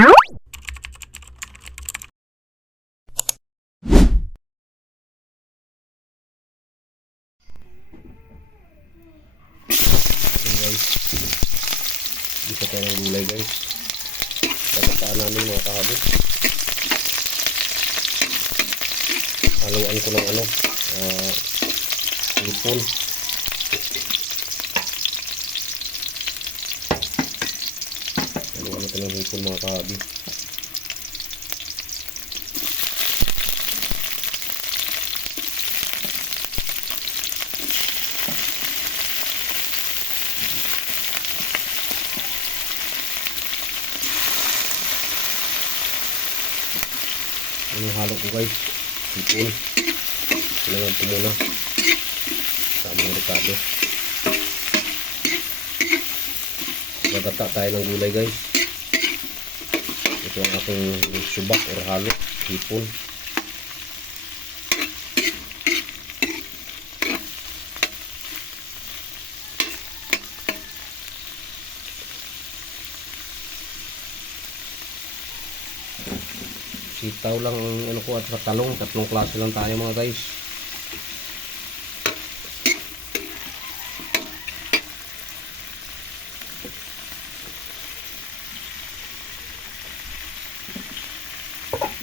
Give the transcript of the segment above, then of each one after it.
Guys. Dito tayo ng gulay guys. Pagkataan namin mga kahabos. Haluan ko ng ano. Uh, lipon. Haluan natin ng lipon mga kahabi. Ano halo ko guys? Lipon. Kailangan ko muna. Sama ng ricado. Magata tayo ng gulay guys. Ito ang aking subak or halo. Hipon. Sitaw lang ang ano ko at saka talong. Tatlong klase lang tayo mga guys. Antay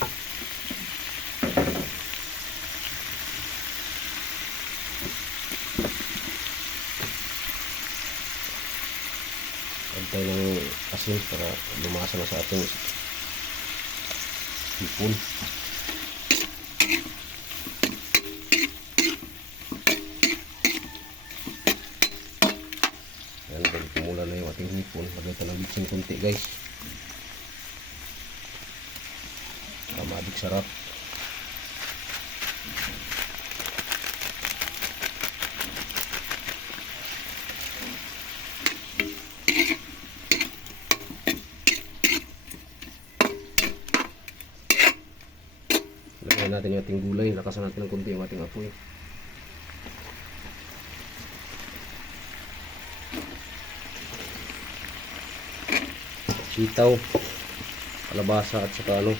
ng asin para lumasa na sa ating hipon. Yan, bago kumula na yung ating hipon. Lagay ka ng bitsin kunti guys. Sarap. Lagyan natin yung ating gulay. Lakasan natin ng kunti yung ating apoy. Sitaw, kalabasa at saka ano,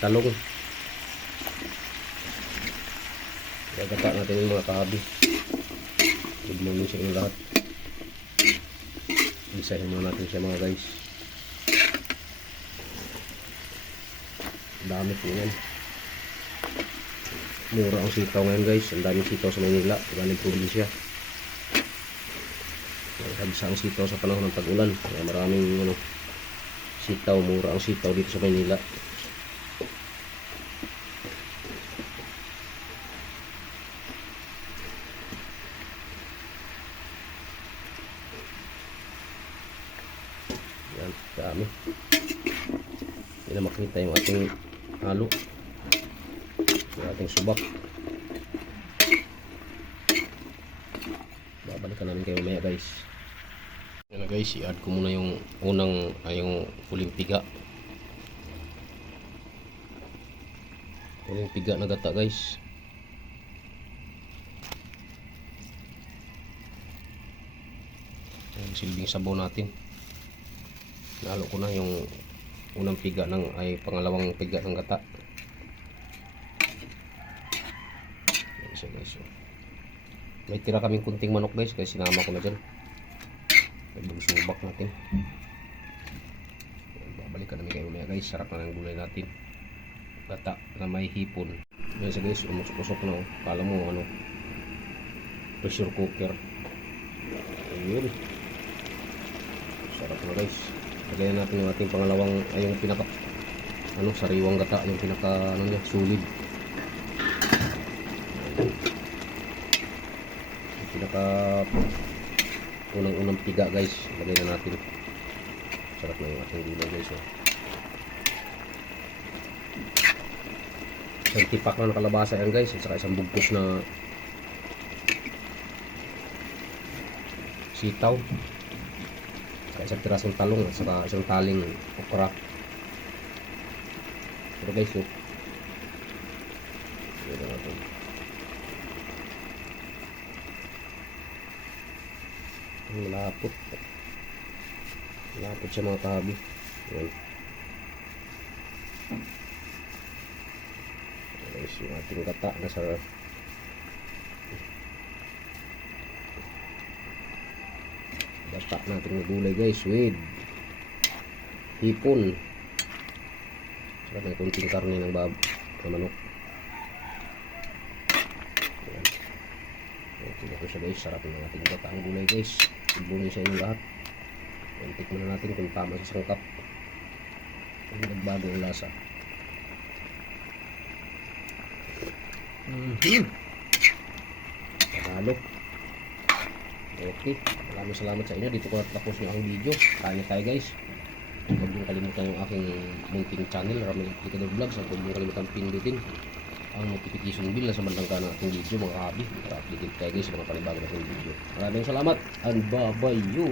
talong. Gagata natin yung mga kahabi. Ignumin siya yung lahat. Isahin muna natin siya mga guys. Dami po yan. Mura ang sitaw ngayon guys. Ang daming sitaw sa Manila. Galing probinsya. Nagkabisa ang sitaw sa panahon ng tag-ulan. Maraming ano, sitaw. Mura ang sitaw dito sa Manila. Yan, dami. Hindi na makita yung ating halo. Yung ating subak. Babalikan namin kayo mamaya guys. Yan na guys, i-add ko muna yung unang, ay yung huling piga. Huling piga na gata guys. Yung silbing sabaw natin. Nalo ko na yung unang piga ng ay pangalawang piga ng gata. Yan guys. oh. May tira kaming kunting manok guys kaya sinama ko na dyan. Ibang subak natin. Yan, Babalikan namin kayo guys. Sarap na ng gulay natin. Gata na may hipon. Yan siya guys. Umusok-usok na. Oh. Kala mo ano. Pressure cooker. Ayun. Sarap na guys. Lagyan natin yung ating pangalawang ay yung pinaka ano sariwang gata yung pinaka ano niya sulit. Yung pinaka unang-unang piga guys. Lagyan na natin. Sarap na yung ating gulay guys. Oh. Isang tipak na ng kalabasa yan guys. At saka isang bugkos na sitaw. Isang pirasong talong at saka isang taling okra. Pero guys, oh. Ito natin. Ang Malapot. Malapot siya mga kahabi. Yan. Guys, yung ating gata na sa gata natin na gulay guys with hipon. Saka may kunting karne ng bab ng manok. Ayan. okay na siya guys. Sarap ng ating gata ang gulay guys. Ibuli sa inyong lahat. Ayan, tikman na natin kung tama sa sangkap. Kung nagbago ang lasa. Mhm. Panalo. Okay. Maraming salamat sa inyo. Dito ko natapos yung aking video. Kaya tayo guys. Huwag niyong kalimutan yung aking munting channel. Ramil Aplicador Vlogs. At huwag niyong kalimutan pindutin ang notification bell na sa bandang kanan ng ating video mga kabi. Para updated tayo guys sa mga panibagong ating video. Maraming salamat and bye-bye you.